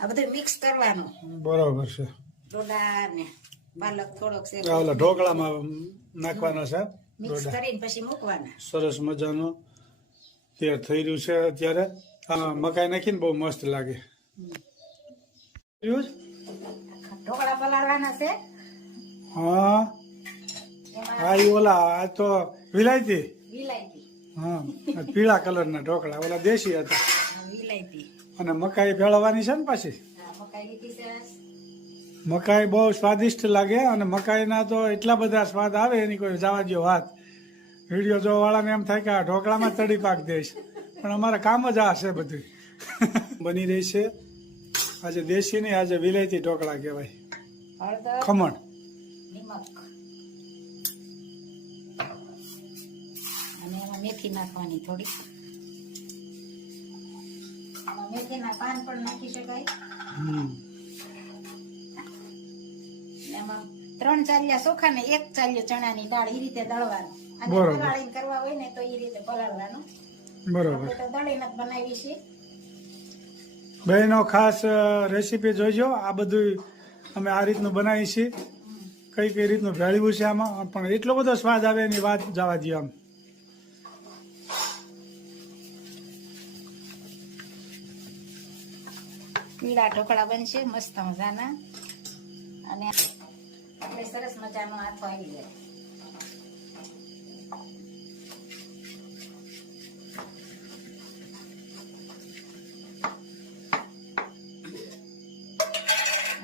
આ બધું મિક્સ કરવાનું. બરોબર છે. ડોડા ને પાલક થોડોક છે ઓલા ઢોકળામાં નાખવાનો છે. મિક્સ કરીને પછી મૂકવાના. સરસ મજાનો તૈયાર થઈ રહ્યું છે અત્યારે. આ મકાઈ નાખીને બહુ મસ્ત લાગે. ઢોકળા પલાળવાના છે. હા હા ઈ ઓલા આ તો વિલાયતી. વિલાયતી. હા પીળા કલરના ઢોકળા ઓલા દેશી હતા. વિલાયતી. અને મકાઈ ભેળવવાની છે ને પાછી. મકાઈ લીધી છે. મકાઈ બહુ સ્વાદિષ્ટ લાગે અને મકાઈના તો એટલા બધા સ્વાદ આવે એની કોઈ જવા દો વાત. વિડીયો જોવા વાળાને એમ થાય કે આ ઢોકળામાં તડી પાક દઈશ, પણ અમારે કામ જ આ છે બધું. બની રહી છે આજે દેશી નહીં, આજે વિલાયતી ઢોકળા કહેવાય. હળદર, ખમણ, નિમક અને એમાં મેથી નાખવાની થોડી. આમાં મેથીના પાન પણ નાખી શકાય. એમાં 3 ચાલિયા ચોખા ને 1 ચાલિયો ચણાની દાળ એ રીતે દળવાનું. અને પલાળીને કરવા હોય ને તો એ રીતે પલાળવાનું. બરોબર. તો દળીને જ બનાવી છે. બહેનો ખાસ રેસીપી જોઈજો. આ બધું અમે આ રીતનું બનાવીએ છીએ. કઈ કઈ રીતનું ભેળવ્યું છે આમાં, પણ એટલો બધો સ્વાદ આવે એની વાત જવા દઈએ. આમ પીળા ઢોકળા બનશે મસ્ત મજાના. અને આપણે સરસ મજાનો હાથો આવી જાય.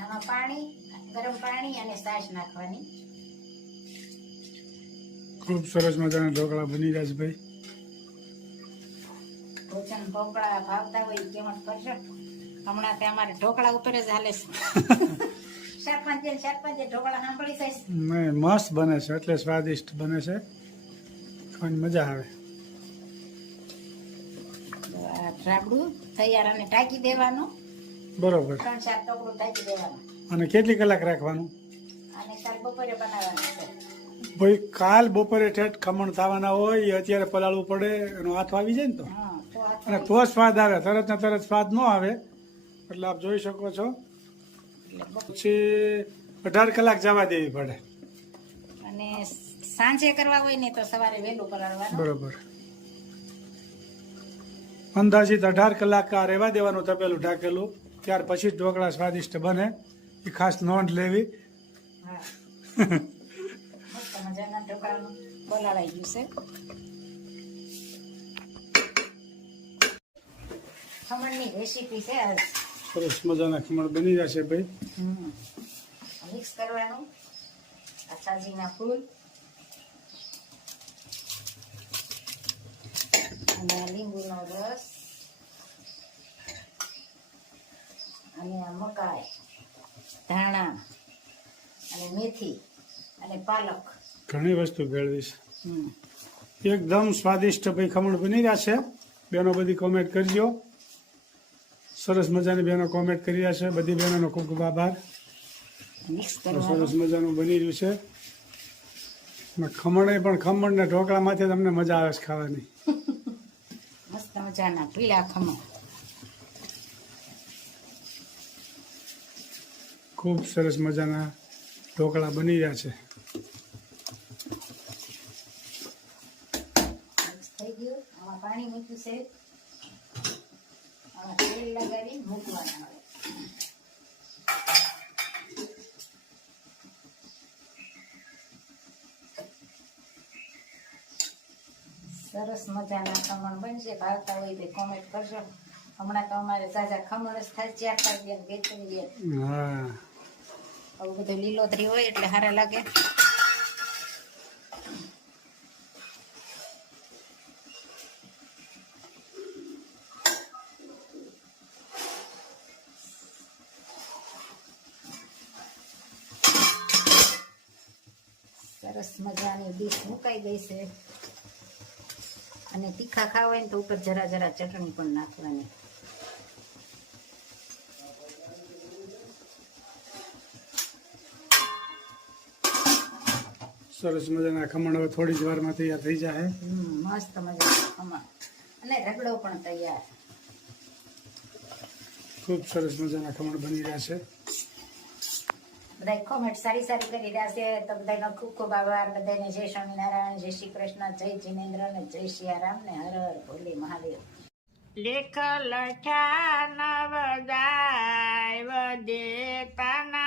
આમાં પાણી, ગરમ પાણી અને છાશ નાખવાની. ખૂબ સરસ મજાના ઢોકળા બની રહ્યા છે ભાઈ. ભોજન ઢોકળા ભાવતા હોય કેમ કરશો. હમણાં તે અમારે ઢોકળા ઉપર જ હાલે છે. 4-5 ઢોકળા સાંભળી જાય. નહીં મસ્ત બને છે, એટલે સ્વાદિષ્ટ બને છે, ખાવાની મજા આવે. રાબડું તૈયાર અને ઢાંકી દેવાનું. બરોબર. 3-4 ટોકરું ઢાંકી દેવાનું. અને કેટલી કલાક રાખવાનું? અને કાલ બપોરે બનાવવાનું છે. ભાઈ કાલ બપોરે ઠેઠ ખમણ થવાના હોય, એ અત્યારે પલાળવું પડે, એનો હાથ આવી જાય ને તો. હા તો અને તો સ્વાદ આવે, તરત ને તરત સ્વાદ ન આવે. એટલે આપ જોઈ શકો છો. પછી 18 કલાક જવા દેવી પડે. અને સાંજે કરવા હોય ને તો સવારે વહેલું પલાળવાનું. બરોબર. અંદાજિત 18 કલાક આ રહેવા દેવાનું તપેલું ઢાકેલું. ત્યાર પછી જ ઢોકળા સ્વાદિષ્ટ બને, એ ખાસ નોંધ લેવી. હા મસ્ત મજાના ઢોકળાનું પલાળાઈ ગયું છે. ખમણની રેસીપી છે આ. સરસ મજાના ખમણ બની જશે ભાઈ. મિક્સ કરવાનું. આ સાજીના ફૂલ અને લીંબુનો રસ અને આ મકાઈ, ધાણા અને મેથી અને પાલક. ઘણી વસ્તુ ભેળવીશ. એકદમ સ્વાદિષ્ટ ભાઈ ખમણ બની રહ્યા છે. બેનો બધી કોમેન્ટ કરજો. સરસ મજાની બહેનો કોમેન્ટ કરી રહ્યા છે. બધી બહેનોનો ખૂબ ખૂબ આભાર. સરસ મજાનું બની રહ્યું છે. ખમણ પણ ખમણ ને ઢોકળામાંથી તમને મજા આવે છે ખાવાની. મસ્ત મજાના પીળા ખમણ. ખૂબ સરસ મજાના ઢોકળા બની રહ્યા છે. થઈ ગયું. આમાં પાણી મૂક્યું છે. આમાં તેલ લગાવી મૂકવાના. સરસ મજાના ખમણ બનશે. ભાવતા હોય તો કોમેન્ટ કરજો. હમણાં તો અમારે તાજા ખમણ જ થાય. 4-5 બેન વેચી દે. હા આવું બધું લીલોતરી હોય એટલે સારા લાગે. સરસ મજાની ડીશ મુકાઈ ગઈ છે. અને તીખા ખાવા હોય ને તો ઉપર જરા જરા ચટણી પણ નાખવાની. સરસ મજાના ખમણ હવે થોડી જ વારમાં તૈયાર થઈ જાય. મસ્ત મજાના ખમણ અને રગડો પણ તૈયાર. ખૂબ સરસ મજાના ખમણ બની રહ્યા છે. બધા કોમેન્ટ સારી સારી કરી રહ્યા છે તો બધાનો ખૂબ ખૂબ આભાર. બધાને જય સ્વામિનારાયણ, જય શ્રી કૃષ્ણ, જય જિનેન્દ્ર ને જય સિયારામ ને હર હર ભોલે મહાદેવ. લેખ લખ્યા નવદાય વદેતાના,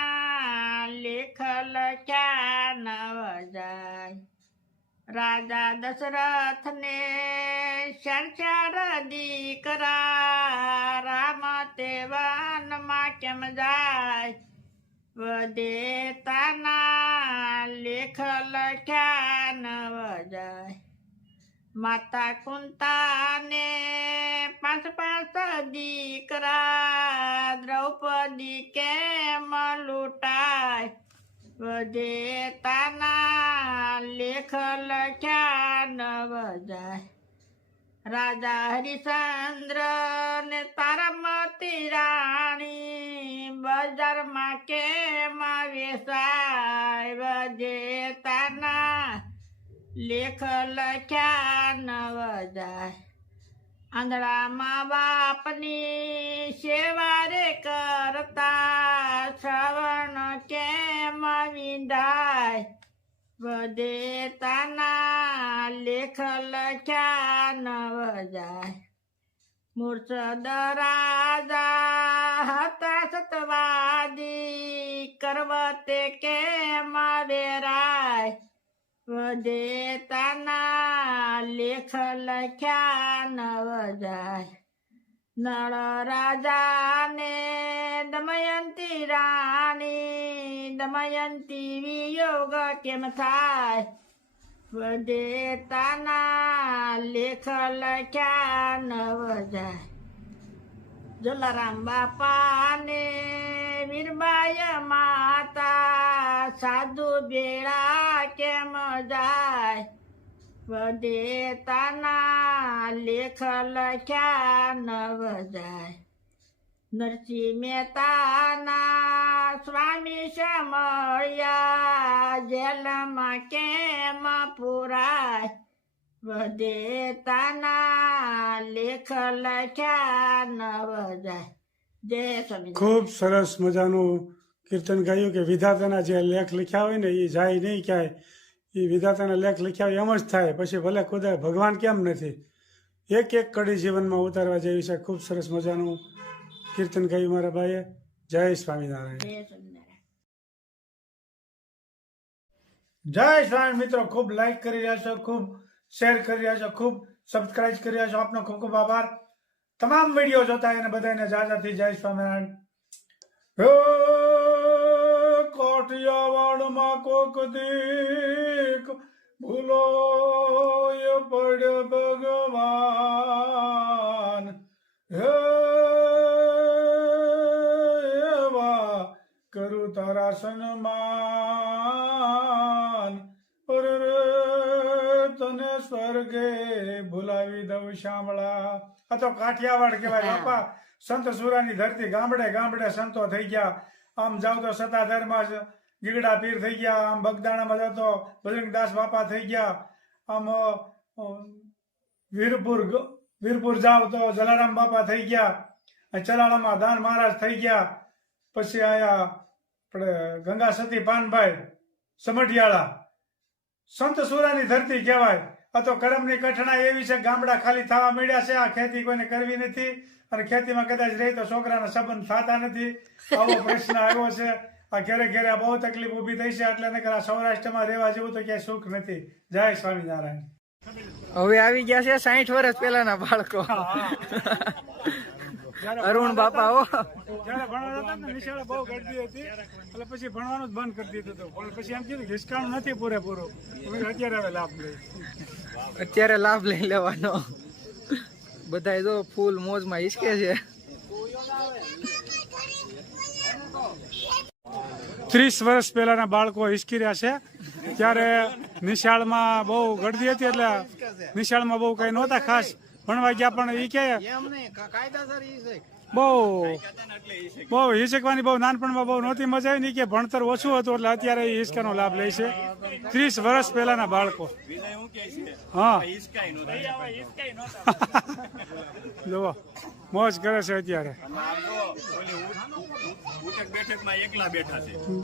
લેખ લખ્યા નવદાય. રાજા દશરથ ને ચાર દીકરા, રામ તે વનમાં કેમ જાય. વદેતાના લેખ લખ્યા નવદાય. માતા કુંતાને 5 દીકરા, દ્રૌપદી કેમ લૂંટાય. વદેતાના લેખ લખ્યા નવદાય. રાજા હરિશ્ચંદ્ર ને તારામતી રાણી, બજારમાં કેમ વેચાય. વદેતાના લેખ લખ્યા નવદાય. આંધળામાં બાપની સેવા રે કરતા, શ્રવણ કેમ વિંધાય. વદેતાના લેખ લખ્યા નવદાય. મૂર્છદ રાજા હતા સતવાદી, કરવતે કેમ વેરાય. વદેતાના લેખ લખ્યા નવદાય. નળ રાજાને દમયંતી રાણી, દમયંતી વિયોગ કેમ થાય. વદેતાના લેખ લખ્યા નવદાય. જલારામ બાપાને વીરબાઈ માતા, સાધુ બેડા કેમ જાય. વદેતાના લેખ લખ્યા નવદાય. નરસિંહ મહેતાના સ્વામી સમળ્યા, જેલમાં કેમ પુરાય. વદેતાના લેખ લખ્યા નવદાય. જય સ્વામી. ખૂબ સરસ મજાનું કીર્તન ગાયું કે વિધાતાના જે લેખ લખ્યા હોય ને એ જાય નહીં ક્યાંય. એ વિધાતાના લેખ લખ્યા હોય એમ જ થાય. પછી ભલે ખુદા ભગવાન કેમ નથી, એક એક કડી જીવનમાં ઉતારવા જેવી છે. ખૂબ સરસ મજાનું કીર્તન ગાયું મારા ભાઈએ. જય સ્વામિનારાયણ. જય સ્વામિનારાયણ. જય સ્વામી મિત્રો, ખૂબ લાઈક કરી રહ્યા છો, ખૂબ શેર કરી રહ્યા છો, ખૂબ સબસ્ક્રાઇબ કરી રહ્યા છો. આપનો ખૂબ ખૂબ આભાર. તમામ વિડીયો જોતા એને બધાને જાજાથી જય સ્વામિનારાયણ. હે કાઠિયાવાડમાં કોક દીક ભૂલો એ પડ્યો ભગવાન. હે એવા કરું તારા સન્માન, તને સ્વર્ગે ભૂલાવી દઉં શામળા. આ તો કાઠિયાવાડ કહેવાય બાપા. સંત સુરાની ધરતી. ગામડે ગામડે સંતો થઈ ગયા. આમ જાવ તો સત્તાધારમાં ગીગડા પીર થઈ ગયા. આમ બગદાણામાં જાવ તો બજરંગદાસ બાપા થઈ ગયા. આમ વીરપુર જાવ તો જલારામ બાપા થઈ ગયા. ચલાળામાં દાન મહારાજ થઈ ગયા. પછી આયા આપણે ગંગા સતી પાનભાઈ સમઢિયાળા. સંત સુરાની ધરતી કહેવાય. આ તો કરમની કઠણાઈ એવી છે, ગામડા ખાલી થવા મળ્યા છે. આ ખેતી કોઈને કરવી નથી, અને ખેતીમાં કદાચ રહી તો છોકરાના સંબંધ થતા નથી. આવો પ્રશ્ન આવ્યો છે. આ ઘેરે ઘેરે બહુ તકલીફ ઊભી થઈ છે. એટલે નકર આ સૌરાષ્ટ્રમાં રહેવા જેવું તો ક્યાંય સુખ નથી. જય સ્વામિનારાયણ. હવે આવી ગયા છે 60 વર્ષ પહેલાના બાળકો. અરુણ બાપા હો. જયારે ભણવા હતા ને નિશાળે બહુ ગરદી હતી, એટલે પછી ભણવાનું જ બંધ કરી દીધું હતું. પણ પછી એમ કીધું હિસકાણું નથી પૂરેપૂરું, અત્યારે હવે લાભ લઈ. અત્યારે લાભ લઈ લેવાનો. બધા જો ફૂલ મોજમાં હિસકે છે. 30 વર્ષ પહેલાના બાળકો હિસકી રહ્યા છે. ત્યારે નિશાળમાં બહુ ગરદી હતી, એટલે નિશાળમાં બહુ કઈ નહોતા ખાસ ભણવા ગયા. પણ એ કે બહુ હિંચકવાની બહુ નાનપણમાં બહુ નહોતી મજા આવી ને કે ભણતર ઓછું હતું એટલે અત્યારે એ હિંચકાનો લાભ લે છે 30 વર્ષ પહેલાના બાળકો હા જુઓ મોજ કરે છે અત્યારે બેઠકમાં એકલા બેઠા છે